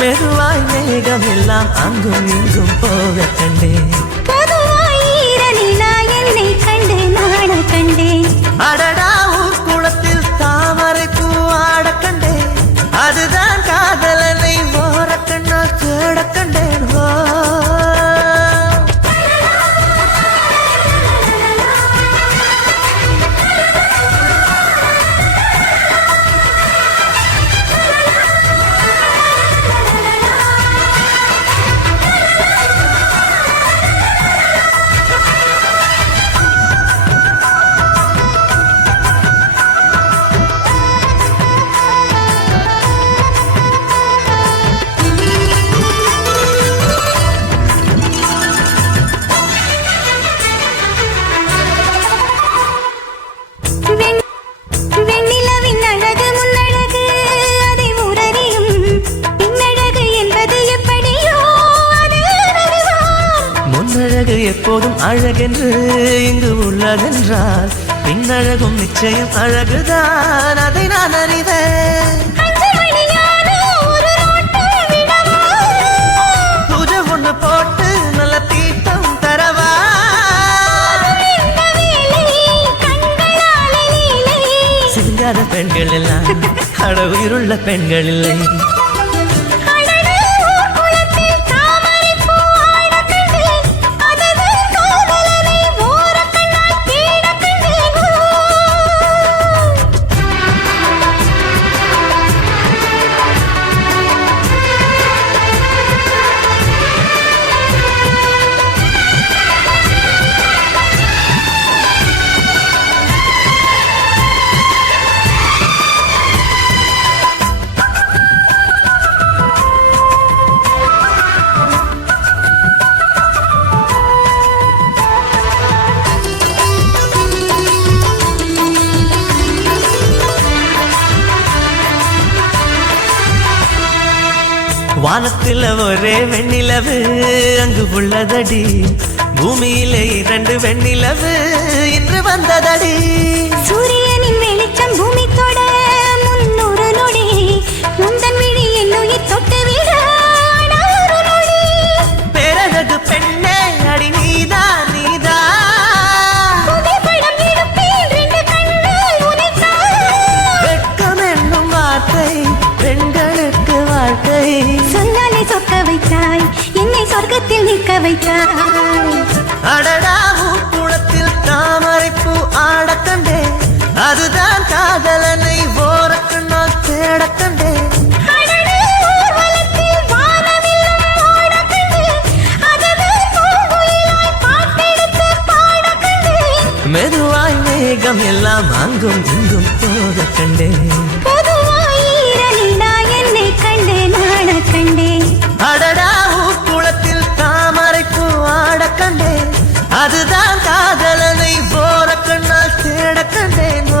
மெதுவாய் மேகம் எல்லாம் அங்கும் இங்கும் போக கண்டேன். என்னை கண்டு நாட கண்டேன். அடடா ஊர் குளத்தில் தாமரை பூ ஆட கண்டேன். அதுதான் காதலனை ஓர கண்ணால் தேட கண்டேன். எப்போதும் அழகென்று இங்கு உள்ளதென்றால் பின்னழகும் நிச்சயம் அழகுதான், அதை நான் அறிவேன். பூஜை ஒண்ணு போட்டு நல்ல தீட்டம் தரவா? சிங்காத பெண்கள் எல்லாம் அட உயிருள்ள பெண்கள் இல்லை. வானத்தில் ஒரே வெண்ணிலவு அங்கு உள்ளதடி, பூமியிலே 2 வெண்ணிலவு இன்று வந்ததடி. சூரியனின் வெளிச்சம் பூமி தொட முன்னொரு நொடி, முந்தன் விழி என் உயிர் தொட்டு விட நொடி. பேரழகு பெண்ணே அடி நீதா நீதா, வெட்கம் என்னும் வார்த்தை பெண்களுக்கு வாழ்க்கை. சொன்னாலே சொக்க வைத்தாய், என்னை சொர்க்கத்தில் நிற்க வைத்தாய். அடடா குளத்தில் தாமரை பூ ஆட கண்டேன். அதுதான் காதலனை ஓர கண்ணால் தேட கண்டேன். மெதுவாய் மேகம் எல்லாம் அங்கும் இங்கும் போக கண்டேன். என்னை கண்டு நாட கண்டேன். அடடா குளத்தில் தாமரை பூ ஆட கண்டேன். அதுதான் காதலனை ஓர கண்ணால் தேட கண்டேன்.